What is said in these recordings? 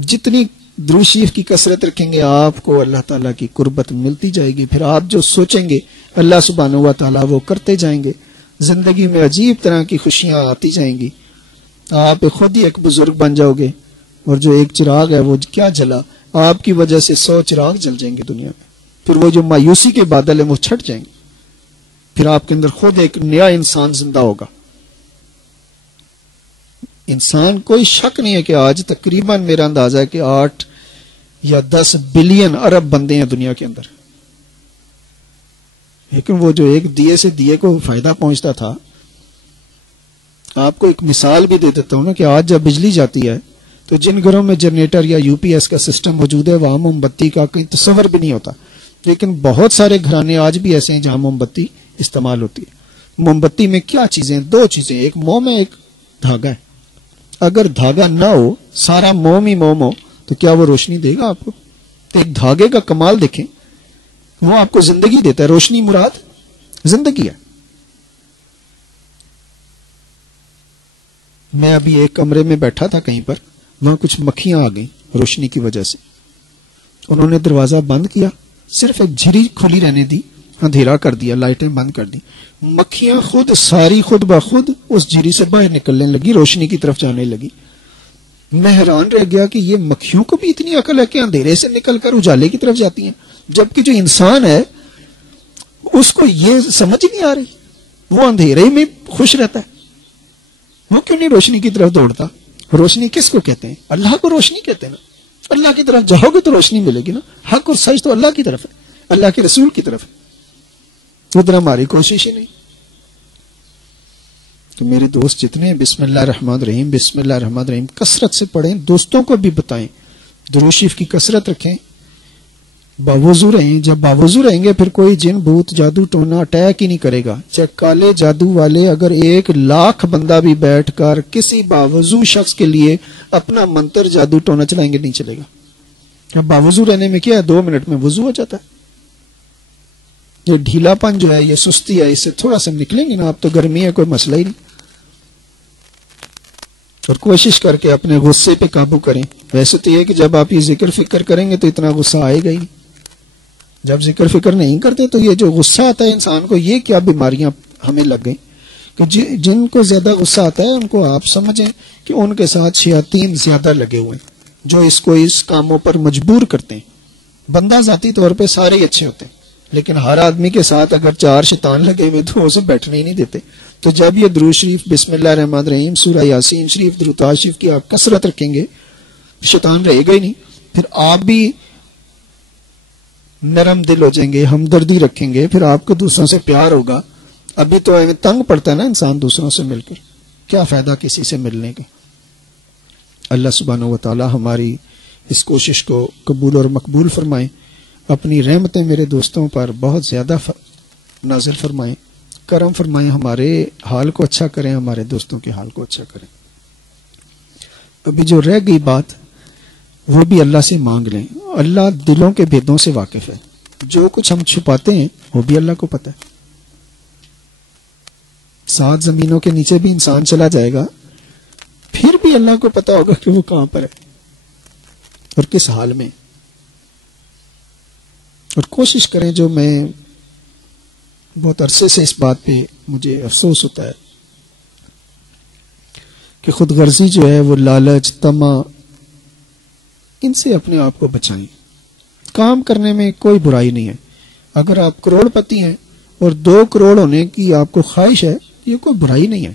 جتنی درود شریف کی کثرت رکھیں گے آپ کو اللہ تعالیٰ کی قربت ملتی جائے گی. پھر آپ جو سوچیں گے اللہ سبحانہ و تعالیٰ وہ کرتے جائیں گے. زندگی میں عجیب طرح کی خوشیاں آتی جائیں گی. آپ خود ہی ایک بزرگ بن جاؤ گے, اور جو ایک چراغ ہے وہ کیا جلا, آپ کی وجہ سے 100 چراغ جل جائیں گے دنیا میں. پھر وہ جو مایوسی کے بادل ہیں وہ چھٹ جائیں گے. پھر آپ کے اندر خود ایک نیا انسان زندہ ہوگا. انسان کوئی شک نہیں ہے کہ آج تقریباً میرا اندازہ ہے کہ 8 یا 10 بلین ارب بندے ہیں دنیا کے اندر. لیکن وہ جو ایک دیے سے دیے کو فائدہ پہنچتا تھا, آپ کو ایک مثال بھی دے دیتا ہوں نا, کہ آج جب بجلی جاتی ہے تو جن گھروں میں جنریٹر یا یو پی ایس کا سسٹم موجود ہے وہاں موم بتی کا کوئی تصور بھی نہیں ہوتا. لیکن بہت سارے گھرانے آج بھی ایسے ہیں جہاں موم بتی استعمال ہوتی ہے. موم بتی میں کیا چیزیں, 2 چیزیں, ایک موم ہے, ایک دھاگا ہے. اگر دھاگا نہ ہو, سارا موم ہی موم ہو, تو کیا وہ روشنی دے گا آپ کو؟ تو ایک دھاگے کا کمال دیکھیں, وہ آپ کو زندگی دیتا ہے. روشنی مراد زندگی ہے. میں ابھی ایک کمرے میں بیٹھا تھا کہیں پر, وہاں کچھ مکھیاں آ گئیں روشنی کی وجہ سے. انہوں نے دروازہ بند کیا, صرف ایک جھری کھلی رہنے دی, اندھیرا کر دیا, لائٹیں بند کر دی. مکھیاں خود ساری خود بخود اس جھری سے باہر نکلنے لگی, روشنی کی طرف جانے لگی. میں حیران رہ گیا کہ یہ مکھیوں کو بھی اتنی عقل ہے کہ اندھیرے سے نکل کر اجالے کی طرف جاتی ہیں, جبکہ جو انسان ہے اس کو یہ سمجھ نہیں آ رہی, وہ اندھیرے میں خوش رہتا ہے. وہ کیوں نہیں روشنی کی طرف دوڑتا؟ روشنی کس کو کہتے ہیں؟ اللہ کو روشنی کہتے ہیں نا. اللہ کی طرف جاؤ گے تو روشنی ملے گی نا. حق اور سچ تو اللہ کی طرف ہے, اللہ کے رسول کی طرف ہے. ادھر ہماری کوشش ہی نہیں. تو میرے دوست جتنے ہیں, بسم اللہ الرحمن الرحیم بسم اللہ الرحمن الرحیم کثرت سے پڑھیں, دوستوں کو بھی بتائیں, درود شریف کی کثرت رکھیں, باوضو رہیں. جب باوضو رہیں گے پھر کوئی جن بھوت جادو ٹونا اٹیک ہی نہیں کرے گا. چاہے کالے جادو والے اگر 1,00,000 بندہ بھی بیٹھ کر کسی باوضو شخص کے لیے اپنا منتر جادو ٹونا چلائیں گے, نہیں چلے گا. اب باوضو رہنے میں کیا ہے, 2 منٹ میں وضو ہو جاتا ہے. یہ ڈھیلا پن جو ہے, یہ سستی ہے, اس سے تھوڑا سا نکلیں گے نا آپ, تو گرمی ہے, کوئی مسئلہ ہی نہیں. اور کوشش کر کے اپنے غصے پہ قابو کریں. ویسے تو یہ کہ جب آپ یہ ذکر فکر کریں گے تو اتنا غصہ آئے گا ہی. جب ذکر فکر نہیں کرتے تو یہ جو غصہ آتا ہے انسان کو, یہ کیا بیماریاں ہمیں لگ گئیں کہ جن کو زیادہ غصہ آتا ہے ان کو آپ سمجھیں کہ ان کے ساتھ شیاطین زیادہ لگے ہوئے ہیں جو اس کو اس کاموں پر مجبور کرتے ہیں. بندہ ذاتی طور پہ سارے ہی اچھے ہوتے ہیں, لیکن ہر آدمی کے ساتھ اگر 4 شیطان لگے ہوئے تو اسے بیٹھنے ہی نہیں دیتے. تو جب یہ درود شریف بسم اللہ الرحمن الرحیم سورہ یاسین شریف درود شریف کی آپ کثرت رکھیں گے, شیطان رہے گا ہی نہیں. پھر آپ بھی نرم دل ہو جائیں گے, ہمدردی رکھیں گے, پھر آپ کو دوسروں سے پیار ہوگا. ابھی تو تنگ پڑتا ہے نا انسان دوسروں سے مل کر, کیا فائدہ کسی سے ملنے کے. اللہ سبحانہ و تعالی ہماری اس کوشش کو قبول اور مقبول فرمائیں. اپنی رحمتیں میرے دوستوں پر بہت زیادہ نازل فرمائیں, کرم فرمائیں, ہمارے حال کو اچھا کریں, ہمارے دوستوں کے حال کو اچھا کریں. ابھی جو رہ گئی بات وہ بھی اللہ سے مانگ لیں. اللہ دلوں کے بھیدوں سے واقف ہے. جو کچھ ہم چھپاتے ہیں وہ بھی اللہ کو پتہ ہے. 7 زمینوں کے نیچے بھی انسان چلا جائے گا, پھر بھی اللہ کو پتہ ہوگا کہ وہ کہاں پر ہے اور کس حال میں. اور کوشش کریں, جو میں بہت عرصے سے اس بات پہ مجھے افسوس ہوتا ہے کہ خود غرضی جو ہے, وہ لالچ, طمع, ان سے اپنے آپ کو بچائیں. کام کرنے میں کوئی برائی نہیں ہے. اگر آپ کروڑ پتی ہیں اور 2 کروڑ ہونے کی آپ کو خواہش ہے, یہ کوئی برائی نہیں ہے,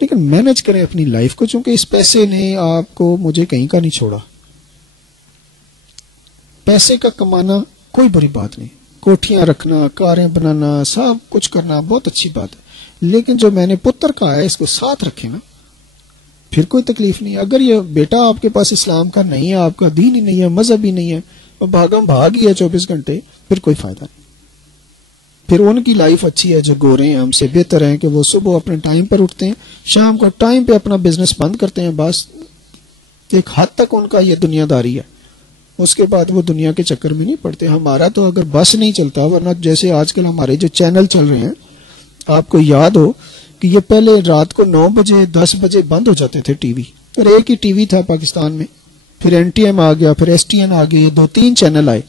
لیکن مینج کریں اپنی لائف کو, چونکہ اس پیسے نے آپ کو مجھے کہیں کا نہیں چھوڑا. پیسے کا کمانا کوئی بری بات نہیں, کوٹھیاں رکھنا, کاریں بنانا, سب کچھ کرنا بہت اچھی بات ہے, لیکن جو میں نے پتر کہا ہے اس کو ساتھ رکھیں نا, پھر کوئی تکلیف نہیں. اگر یہ بیٹا آپ کے پاس اسلام کا نہیں ہے, آپ کا دین ہی نہیں ہے, مذہب ہی نہیں ہے, اور بھاگم بھاگ ہی ہے 24 گھنٹے, پھر کوئی فائدہ نہیں. پھر ان کی لائف اچھی ہے جو گورے ہیں, ہم سے بہتر ہیں, کہ وہ صبح اپنے ٹائم پر اٹھتے ہیں, شام کو ٹائم پہ اپنا بزنس بند کرتے ہیں. بس ایک حد تک ان کا یہ دنیا داری ہے, اس کے بعد وہ دنیا کے چکر میں نہیں پڑتے. ہمارا تو اگر بس نہیں چلتا, ورنہ جیسے آج کل ہمارے جو چینل چل رہے ہیں, آپ کو یاد ہو کہ یہ پہلے رات کو 9 بجے 10 بجے بند ہو جاتے تھے ٹی وی, اور ایک ہی ٹی وی تھا پاکستان میں, پھر NTM آ گیا, پھر STN آ گئی, 2-3 چینل آئے,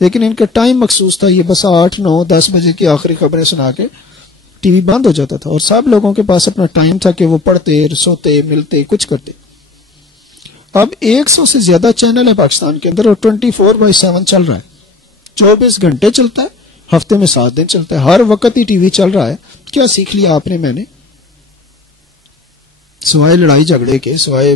لیکن ان کا ٹائم مخصوص تھا. یہ بس 8, 9, 10 بجے کی آخری خبریں سنا کے ٹی وی بند ہو جاتا تھا, اور سب لوگوں کے پاس اپنا ٹائم تھا کہ وہ پڑھتے, سوتے, ملتے, کچھ کرتے. اب 100 سے زیادہ چینل ہے پاکستان کے اندر, اور 24/7 چل رہا ہے, 24 گھنٹے چلتا ہے, ہفتے میں 7 دن چلتا ہے, ہر وقت ہی ٹی وی چل رہا ہے. کیا سیکھ لیا آپ نے, میں نے, سوائے لڑائی جھگڑے کے, سوائے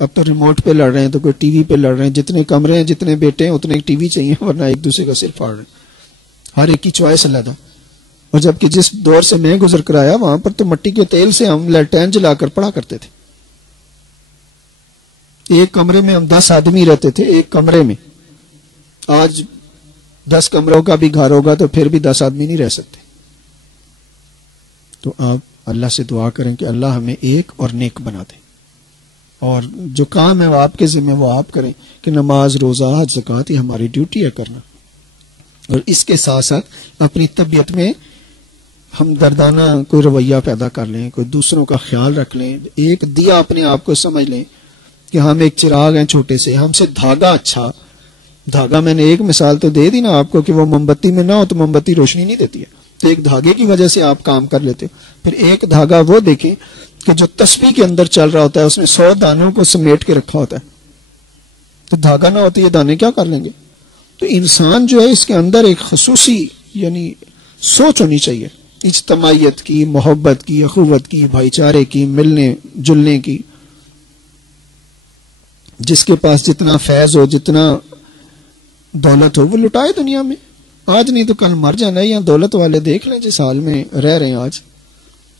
اب تو ریموٹ پہ لڑ رہے ہیں تو کوئی ٹی وی پہ لڑ رہے ہیں, جتنے کمرے ہیں, جتنے بیٹے ہیں, اتنے ٹی وی چاہیے, ورنہ ایک دوسرے کا سر پھاڑ رہے ہیں, ہر ایک کی چوائس علیحدہ. اور جبکہ جس دور سے میں گزر کر آیا وہاں پر تو مٹی کے تیل سے ہم للٹین جلا کر پڑھا کرتے تھے. ایک کمرے میں ہم 10 آدمی رہتے تھے, ایک کمرے میں. آج 10 کمروں کا بھی گھر ہوگا تو پھر بھی 10 آدمی نہیں رہ سکتے. تو آپ اللہ سے دعا کریں کہ اللہ ہمیں ایک اور نیک بنا دے, اور جو کام ہے وہ آپ کے ذمہ وہ آپ کریں, کہ نماز, روزہ, حج, زکوٰۃ یہ ہماری ڈیوٹی ہے کرنا. اور اس کے ساتھ ساتھ اپنی طبیعت میں ہم دردانہ کوئی رویہ پیدا کر لیں, کوئی دوسروں کا خیال رکھ لیں, ایک دیا اپنے آپ کو سمجھ لیں کہ ہم ایک چراغ ہیں چھوٹے سے, ہم سے دھاگا اچھا. دھاگا میں نے ایک مثال تو دے دی نا آپ کو, کہ وہ موم بتی میں نہ ہو تو موم بتی روشنی نہیں دیتی ہے, تو ایک دھاگے کی وجہ سے آپ کام کر لیتے ہو. پھر ایک دھاگا وہ دیکھیں کہ جو تسبیح کے اندر چل رہا ہوتا ہے, اس نے 100 دانوں کو سمیٹ کے رکھا ہوتا ہے, تو دھاگا نہ ہوتا یہ دانے کیا کر لیں گے. تو انسان جو ہے اس کے اندر ایک خصوصی یعنی سوچ ہونی چاہیے, اجتماعیت کی, محبت کی, اخوت کی, بھائی چارے کی, ملنے جلنے کی. جس کے پاس جتنا فیض ہو, جتنا دولت ہو, وہ لٹائے دنیا میں. آج نہیں تو کل مر جانا ہے. یا دولت والے دیکھ لیں جس حال میں رہ رہے ہیں آج.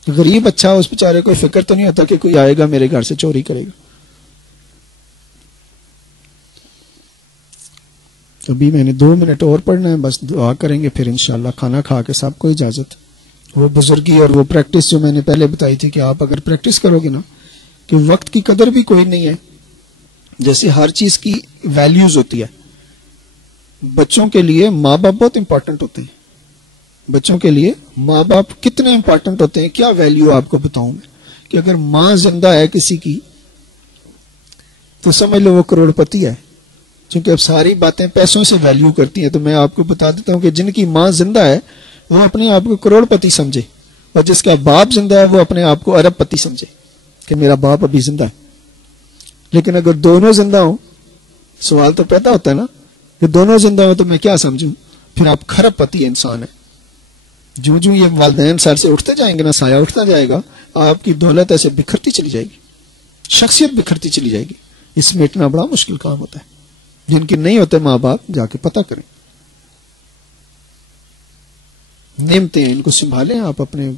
غریب اچھا, اس بیچارے کو فکر تو نہیں ہوتا کہ کوئی آئے گا میرے گھر سے چوری کرے گا. ابھی میں نے 2 منٹ اور پڑھنا ہے, بس دعا کریں گے, پھر انشاءاللہ کھانا کھا کے سب کو اجازت. وہ بزرگی اور وہ پریکٹس جو میں نے پہلے بتائی تھی, کہ آپ اگر پریکٹس کرو گے نا کہ وقت کی قدر بھی کوئی نہیں ہے. جیسے ہر چیز کی ویلیوز ہوتی ہے. بچوں کے لیے ماں باپ بہت امپورٹنٹ ہوتے ہیں. بچوں کے لیے ماں باپ کتنے امپورٹنٹ ہوتے ہیں, کیا ویلیو آپ کو بتاؤں میں, کہ اگر ماں زندہ ہے کسی کی تو سمجھ لو وہ کروڑ پتی ہے. چونکہ اب ساری باتیں پیسوں سے ویلیو کرتی ہیں, تو میں آپ کو بتا دیتا ہوں کہ جن کی ماں زندہ ہے وہ اپنے آپ کو کروڑ پتی سمجھے, اور جس کا باپ زندہ ہے وہ اپنے آپ کو ارب پتی سمجھے کہ میرا باپ ابھی زندہ ہے. لیکن اگر دونوں زندہ ہوں, سوال تو پیدا ہوتا ہے نا کہ دونوں زندہ ہوں تو میں کیا سمجھوں, پھر آپ کھرب پتی انسان ہے. جو جو یہ والدین سر سے اٹھتے جائیں گے نا, سایہ اٹھتا جائے گا, آپ کی دولت ایسے بکھرتی چلی جائے گی, شخصیت بکھرتی چلی جائے گی. اس میں اتنا بڑا مشکل کام ہوتا ہے. جن کے نہیں ہوتے ماں باپ جا کے پتہ کریں. نعمتیں ان کو سنبھالیں آپ اپنے.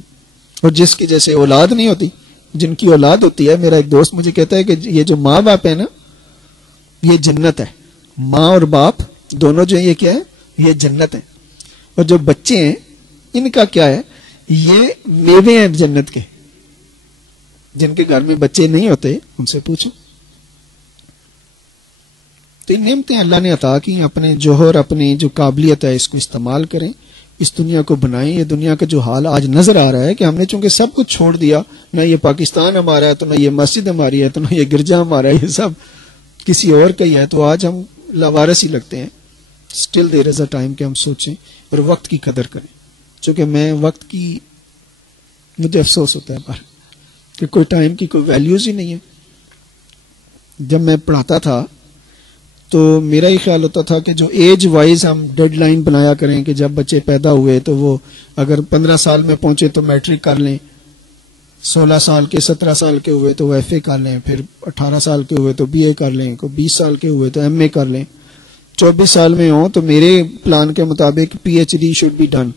اور جس کی جیسے اولاد نہیں ہوتی, جن کی اولاد ہوتی ہے, میرا ایک دوست مجھے کہتا ہے کہ یہ جو ماں باپ ہے نا یہ جنت ہے. ماں اور باپ دونوں جو ہیں یہ کیا ہے, یہ جنت ہے. اور جو بچے ہیں ان کا کیا ہے, یہ میوے ہیں جنت کے. جن کے گھر میں بچے نہیں ہوتے ان سے پوچھو. تو یہ نعمتیں اللہ نے عطا کی, اپنے جوہر, اپنی جو قابلیت ہے اس کو استعمال کریں, اس دنیا کو بنائیں. یہ دنیا کا جو حال آج نظر آ رہا ہے کہ ہم نے چونکہ سب کچھ چھوڑ دیا, نہ یہ پاکستان ہمارا ہے, تو نہ یہ مسجد ہماری ہے, تو نہ یہ گرجا ہمارا ہے, یہ سب کسی اور کا ہی ہے, تو آج ہم لاوارث ہی لگتے ہیں. Still there is a time کہ ہم سوچیں اور وقت کی قدر کریں. چونکہ میں وقت کی, مجھے افسوس ہوتا ہے پر کہ کوئی ٹائم کی کوئی ویلیوز ہی نہیں ہے. جب میں پڑھاتا تھا تو میرا ہی خیال ہوتا تھا کہ جو ایج وائز ہم ڈیڈ لائن بنایا کریں, کہ جب بچے پیدا ہوئے تو وہ اگر 15 سال میں پہنچے تو میٹرک کر لیں, 16 سال کے 17 سال کے ہوئے تو وہ ایف اے کر لیں, پھر 18 سال کے ہوئے تو بی اے کر لیں, کو 20 سال کے ہوئے تو ایم اے کر لیں, 24 سال میں ہوں تو میرے پلان کے مطابق P H D should be done.